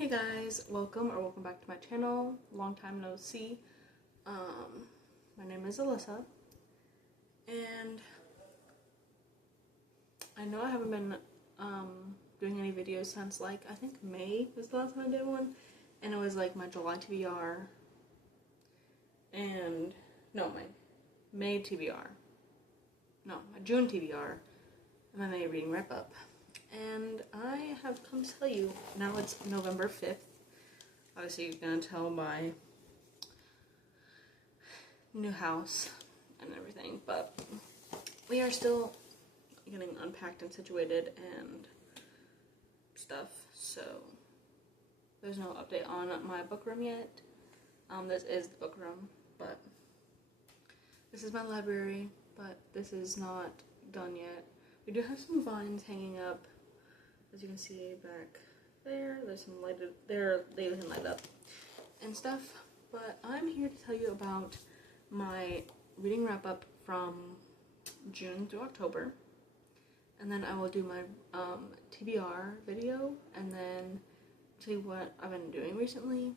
Hey guys, welcome back to my channel. Long time no see. My name is Alyssa, and I know I haven't been doing any videos since I think May was the last time I did one, and it was like my July TBR and no, my May TBR. No, my June TBR and my May reading wrap up. And I have come to tell you, now it's November 5th. Obviously you're going to tell by new house and everything, but we are still getting unpacked and situated and stuff, so there's no update on my book room yet. This is the book room, but this is my library, but this is not done yet. We do have some vines hanging up, as you can see back there. There's some lighted there, they can light up and stuff. But I'm here to tell you about my reading wrap up from June through October, and then I will do my TBR video, and then tell you what I've been doing recently.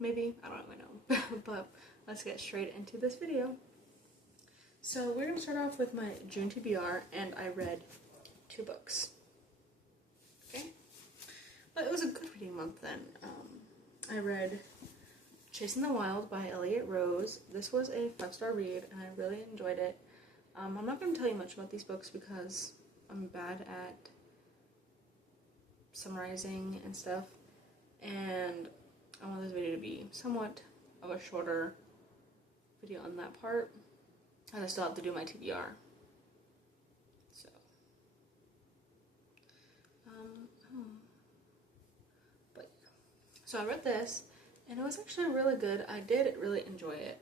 Maybe, I don't really know. But let's get straight into this video. So we're going to start off with my June TBR, and I read 2 books. Okay? But it was a good reading month then. I read Chasing the Wild by Elliot Rose. This was a 5-star read, and I really enjoyed it. I'm not going to tell you much about these books because I'm bad at summarizing and stuff, and I want this video to be somewhat of a shorter video on that part. I still have to do my TBR. So I read this, and it was actually really good. I did really enjoy it.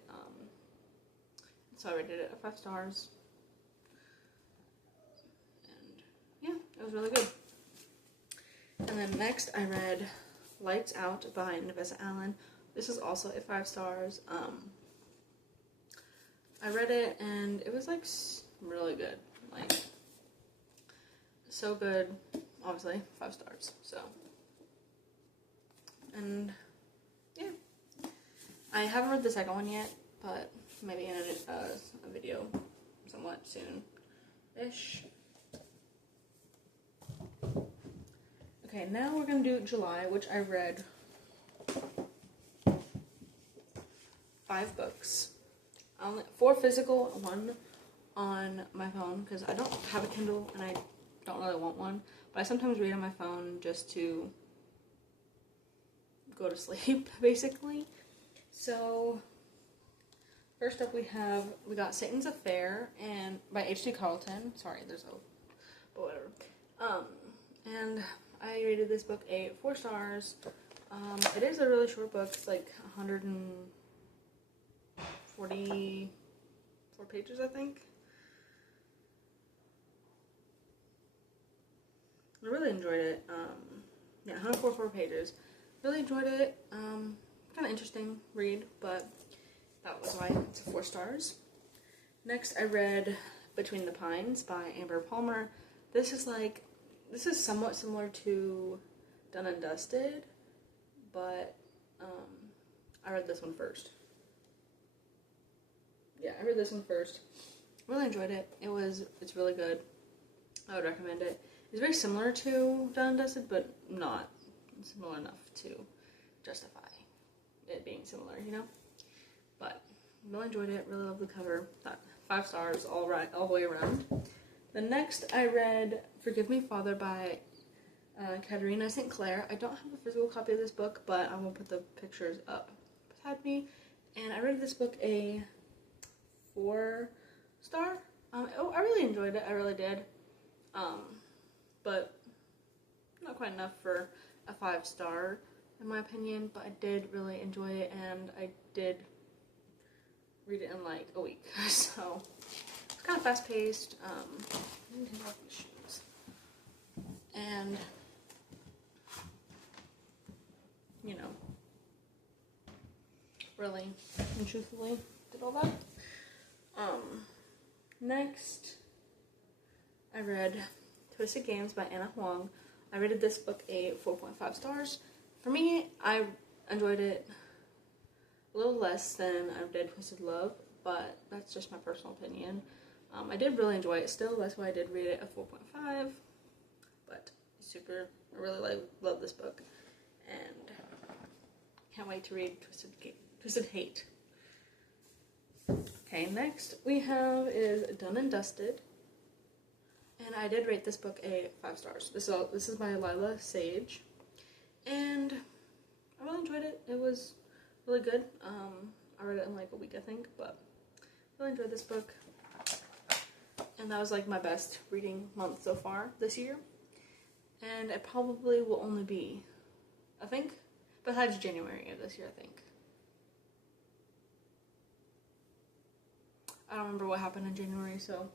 So I rated it at 5 stars. And yeah, it was really good. And then next I read Lights Out by November Allen. This is also at 5 stars. I read it, and it was really good. So good. Obviously, 5 stars. So. And yeah, I haven't read the second one yet, but maybe in a video somewhat soon-ish. Okay, now we're going to do July, which I read 5 books. 4 physical, 1 on my phone, because I don't have a Kindle and I don't really want one, but I sometimes read on my phone just to go to sleep, basically. So first up we got Satan's Affair and by H.D. Carlton. Sorry, there's but whatever. And I rated this book 4 stars. It is a really short book. It's 144 pages, I think. I really enjoyed it. Yeah, 144 pages. Really enjoyed it. Kind of interesting read, but that was why it's 4 stars. Next, I read Between the Pines by Amber Palmer. This is somewhat similar to Done and Dusted, but I read this one first. Yeah, I read this one first. Really enjoyed it. It's really good. I would recommend it. It's very similar to Done and Dusted, but not similar enough to justify it being similar, you know? But really enjoyed it. Really love the cover. 5 stars all the way around. Then next I read Forgive Me Father by Katerina St. Clair. I don't have a physical copy of this book, but I will put the pictures up beside me. And I rated this book a 4 star. I really enjoyed it. I really did. But not quite enough for a 5 star in my opinion, but I did really enjoy it, and I did read it in a week. So it's kind of fast paced. And you know, really and truthfully did all that. Next I read Twisted Games by Anna Huang. I rated this book a 4.5 stars. For me, I enjoyed it a little less than I did Twisted Love, but that's just my personal opinion. I did really enjoy it still, that's why I did rate it a 4.5, but I really love this book, and can't wait to read Twisted Hate. Okay, next we have is Done and Dusted, and I did rate this book a 5 stars. This is by Lila Sage, and I really enjoyed it. It was really good. I read it in like a week, I think, but I really enjoyed this book. And that was like my best reading month so far this year. And it probably will only be, I think, besides January of this year, I think. I don't remember what happened in January, so.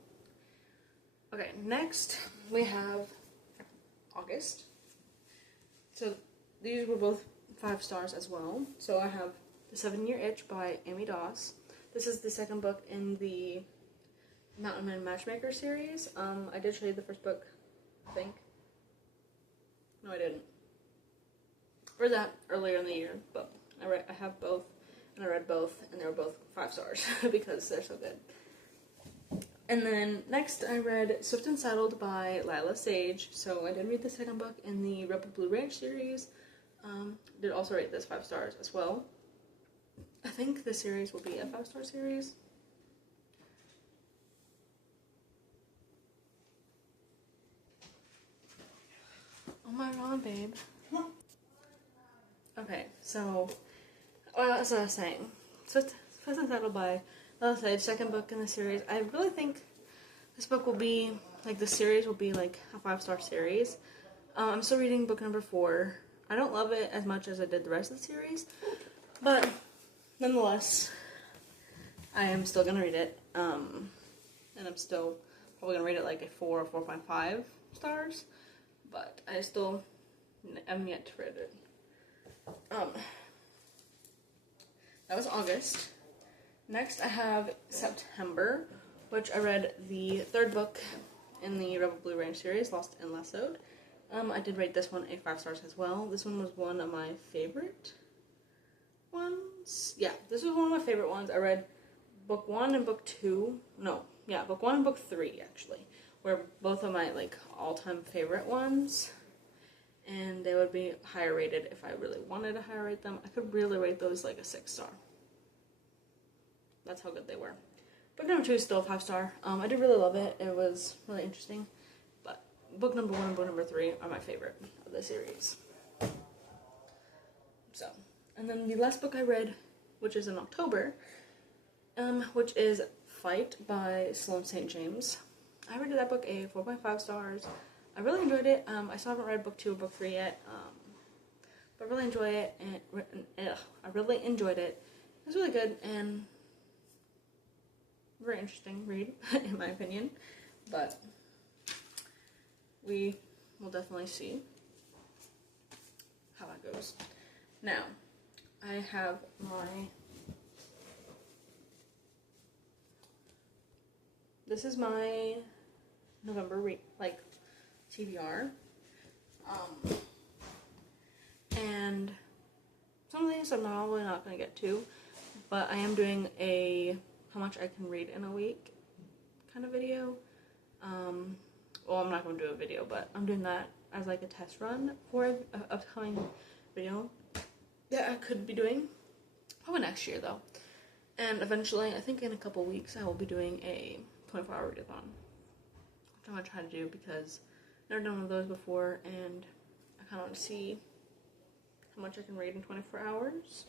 Okay, next we have August. So these were both 5 stars as well. So I have The 7-Year Itch by Amy Doss. This is the second book in the Mountain Man Matchmaker series. I did show you the first book, I think. No, I didn't. I read that earlier in the year, but I have both, and I read both, and they were both 5 stars because they're so good. And then next I read Swift and Saddled by Lila Sage. So I did read the second book in the Rebel Blue Ranch series. Did also rate this 5 stars as well. I think this series will be a 5-star series. Oh my god, babe. Okay, so as I was saying, Swift and Saddled by Lila Sage, second book in the series. I really think this book will be, like, the series will be like a 5-star series. I'm still reading book number 4. I don't love it as much as I did the rest of the series, but nonetheless, I am still gonna read it, and I'm still probably gonna rate it like a 4 or 4.5 stars, but I still am yet to read it. That was August. Next, I have September, which I read the 3rd book in the Rebel Blue Ranch series, Lost and Lassoed. I did rate this one a 5 stars as well. This one was one of my favorite ones. Yeah, this was one of my favorite ones. I read book 1 and book 2. No, yeah, book 1 and book 3, actually, were both of my, like, all-time favorite ones. And they would be higher rated if I really wanted to higher rate them. I could really rate those like a 6 star. That's how good they were. Book number 2 is still a 5 star. I did really love it. It was really interesting. But book number 1 and book number 3 are my favorite of the series. So, and then the last book I read, which is in October, which is Fight by Sloane St. James. I rated that book a 4.5 stars. I really enjoyed it. I still haven't read book 2 or book 3 yet, but I really enjoy it. I really enjoyed it. It was really good and very interesting read, in my opinion. But we will definitely see how that goes. Now, I have this is my November TBR, and some of these I'm probably not going to get to, but I am doing a how much I can read in a week kind of video. Well, I'm not going to do a video, but I'm doing that as like a test run for an upcoming video that I could be doing, probably next year though, and eventually, I think in a couple weeks, I will be doing a 24-hour readathon, which I'm going to try to do because I've never done one of those before, and I kind of want to see how much I can read in 24 hours.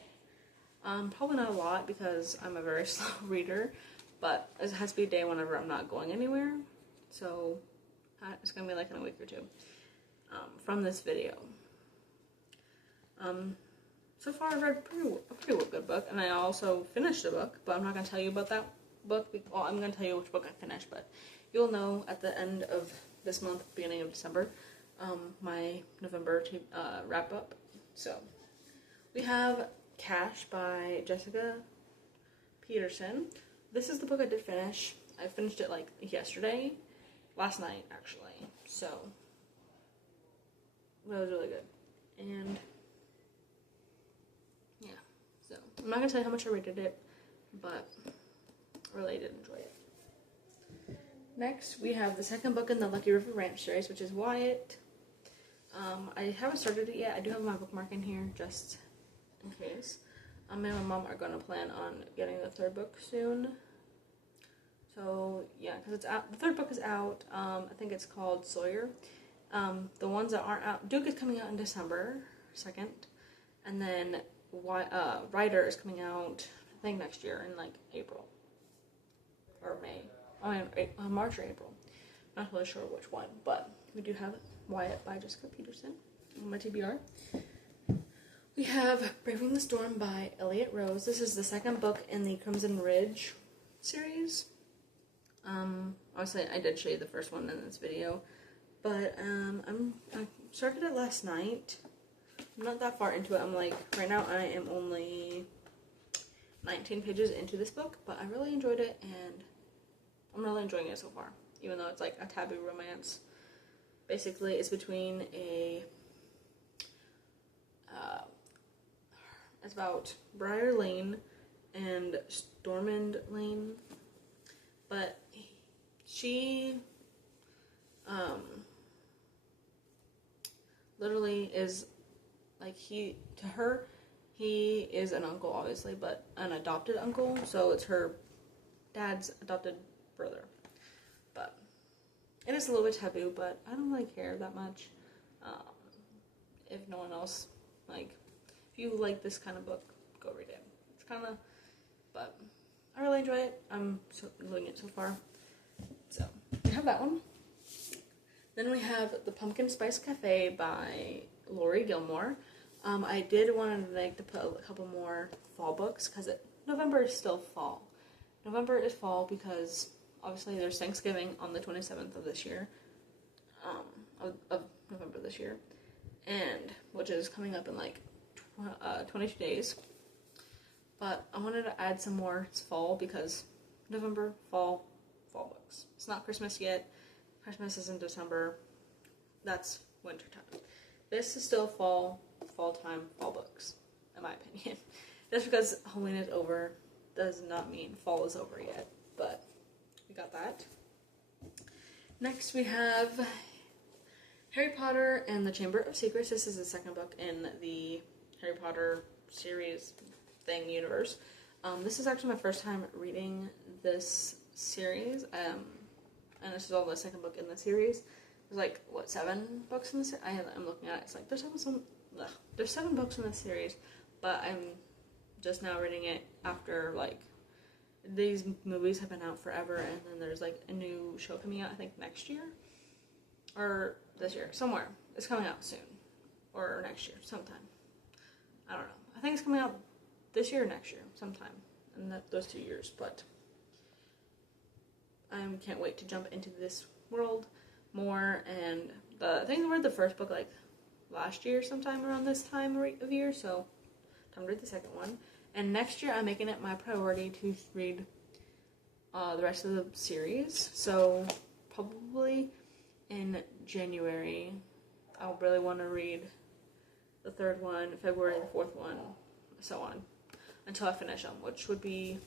Probably not a lot because I'm a very slow reader, but it has to be a day whenever I'm not going anywhere, so it's going to be like in a week or 2 from this video. So far I've read a pretty good book, and I also finished a book, but I'm not going to tell you about that book. Well, I'm going to tell you which book I finished, but you'll know at the end of this month, beginning of December, my November wrap up. So, we have Cash by Jessica Peterson. This is the book I did finish. I finished it like yesterday, last night actually, so that was really good. And I'm not gonna tell you how much I rated it, but I really did enjoy it. Next, we have the second book in the Lucky River Ranch series, which is Wyatt. I haven't started it yet. I do have my bookmark in here, just in case. Me and my mom are going to plan on getting the third book soon. So, yeah, because it's out. The third book is out. I think it's called Sawyer. The ones that aren't out, Duke is coming out in December 2nd. And then Ryder is coming out, I think, next year in, like, April. Or May. Oh, yeah, March or April. Not really sure which one, but we do have Wyatt by Jessica Peterson on my TBR. We have Braving the Storm by Elliot Rose. This is the second book in the Crimson Ridge series. Obviously, I did show you the first one in this video, but I started it last night. I'm not that far into it. I'm like, right now I am only 19 pages into this book, but I really enjoyed it, and I'm really enjoying it so far, even though it's like a taboo romance. Basically, it's between it's about Briar Lane and Stormond Lane, but she literally is like, he is an uncle, obviously, but an adopted uncle, so it's her dad's adopted brother. But it is a little bit taboo, but I don't really care that much. If no one else, like, if you like this kind of book, go read it. It's kind of, but I really enjoy it. I'm enjoying it so far. So, we have that one. Then we have The Pumpkin Spice Cafe by Lori Gilmore. I did want to put a couple more fall books, because November is still fall. November is fall because obviously there's Thanksgiving on the 27th of this year, of November this year, and which is coming up in like 22 days. But I wanted to add some more fall, because November, fall books. It's not Christmas yet. Christmas is in December. That's winter time. This is still fall books, in my opinion. Just because Halloween is over does not mean fall is over yet, but we got that. Next we have Harry Potter and the Chamber of Secrets. This is the second book in the Harry Potter series universe. This is actually my first time reading this series, and this is all the second book in the series. There's like, 7 books in the series? I'm looking at it, it's like, there's 7 books in this series, but I'm just now reading it after, like, these movies have been out forever, and then there's, like, a new show coming out, I think, next year, or this year, somewhere. It's coming out soon, or next year, sometime. I don't know. I think it's coming out this year or next year, sometime, in those 2 years, but I can't wait to jump into this world more. And I think I read the first book, like, last year, sometime around this time of year, so time to read the second one. And next year, I'm making it my priority to read the rest of the series. So, probably in January, I'll really want to read the third one, February, the fourth one, so on, until I finish them, which would be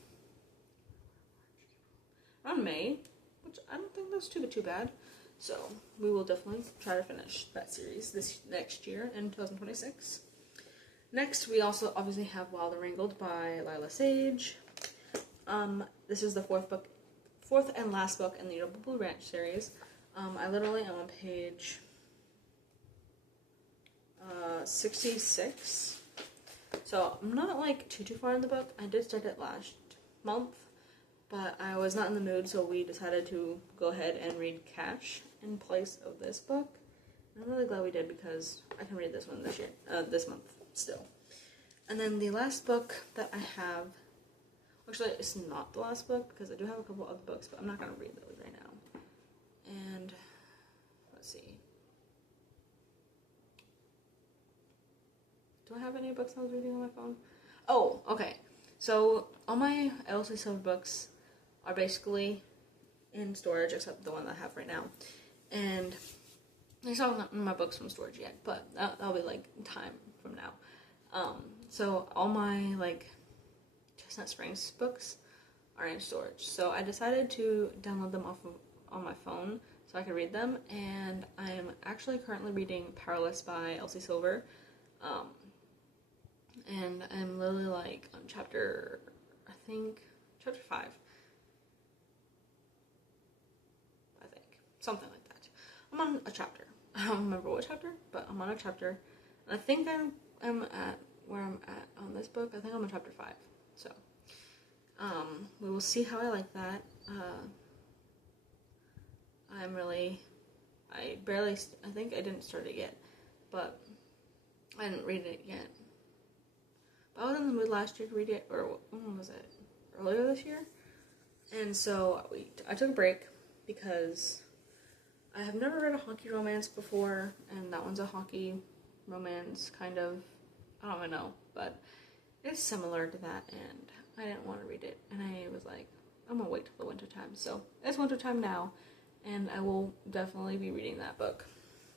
around May, which I don't think that's too bad. So, we will definitely try to finish that series this next year in 2026. Next, we also obviously have Wild and Wrangled by Lila Sage. This is the fourth and last book in the Noble Blue Ranch series. I literally am on page 66. So, I'm not, like, too far in the book. I did start it last month, but I was not in the mood, so we decided to go ahead and read Cash in place of this book. I'm really glad we did, because I can read this one this month still. And then the last book that I have, actually it's not the last book, because I do have a couple other books, but I'm not going to read those right now. And let's see. Do I have any books I was reading on my phone? Oh, okay. So all my LC Silver books are basically in storage, except the one that I have right now. And I still haven't gotten my books from storage yet, but that'll be, like, time from now. So all my, like, Springs books are in storage. So I decided to download them on my phone so I could read them, and I'm actually currently reading Powerless by Elsie Silver. And I'm literally like on chapter 5. I think. Something like that. I'm on a chapter. I don't remember what chapter, but I'm on a chapter. I think I'm at where I'm at on this book. I think I'm on chapter 5. So, we will see how I like that. I think I didn't start it yet, but I didn't read it yet. But I was in the mood last year to read it, or when was it? Earlier this year? And so I took a break because I have never read a hockey romance before, and that one's a hockey romance, kind of. I don't even know, but it's similar to that, and I didn't want to read it, and I was like, I'm gonna wait till the winter time. So it's winter time now, and I will definitely be reading that book.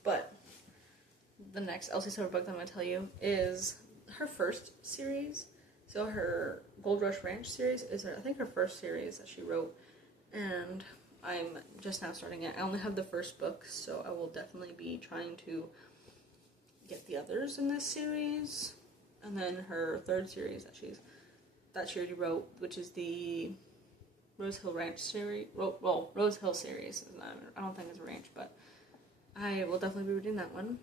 But the next Elsie Silver book that I'm gonna tell you is her first series. So her Gold Rush Ranch series is, I think, her first series that she wrote, and I'm just now starting it. I only have the first book, so I will definitely be trying to get the others in this series. And then her third series that she already wrote, which is the Rose Hill Ranch series. Well, Rose Hill series. I don't think it's a ranch, but I will definitely be reading that one.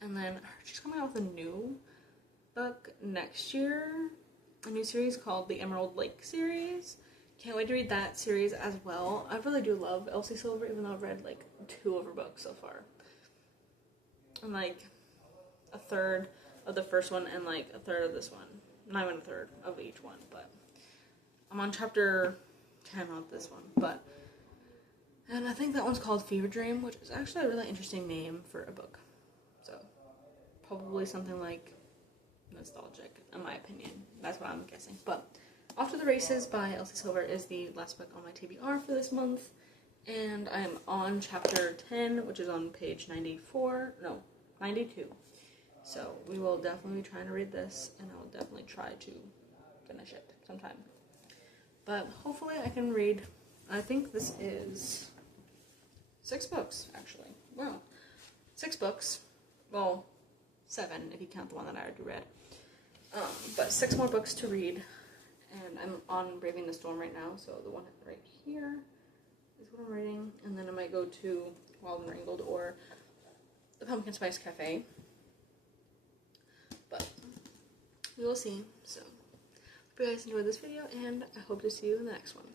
And then she's coming out with a new book next year, a new series called the Emerald Lake series. Can't wait to read that series as well. I really do love Elsie Silver, even though I've read like 2 of her books so far. And like a third of the first one and like a third of this one. Not even a third of each one, but I'm on chapter 10 on this one. And I think that one's called Fever Dream, which is actually a really interesting name for a book. So probably something like nostalgic, in my opinion. That's what I'm guessing. But Off to the Races by Elsie Silver is the last book on my TBR for this month. And I'm on chapter 10, which is on page 92. So we will definitely be trying to read this, and I will definitely try to finish it sometime. But hopefully I can read, I think this is 6 books, actually. Wow. 6 books. Well, 7 if you count the one that I already read. But 6 more books to read, and I'm on Braving the Storm right now, so the one right here is what I'm reading, and then I might go to Wild and Wrangled or the Pumpkin Spice Cafe, but we will see. So hope you guys enjoyed this video, and I hope to see you in the next one.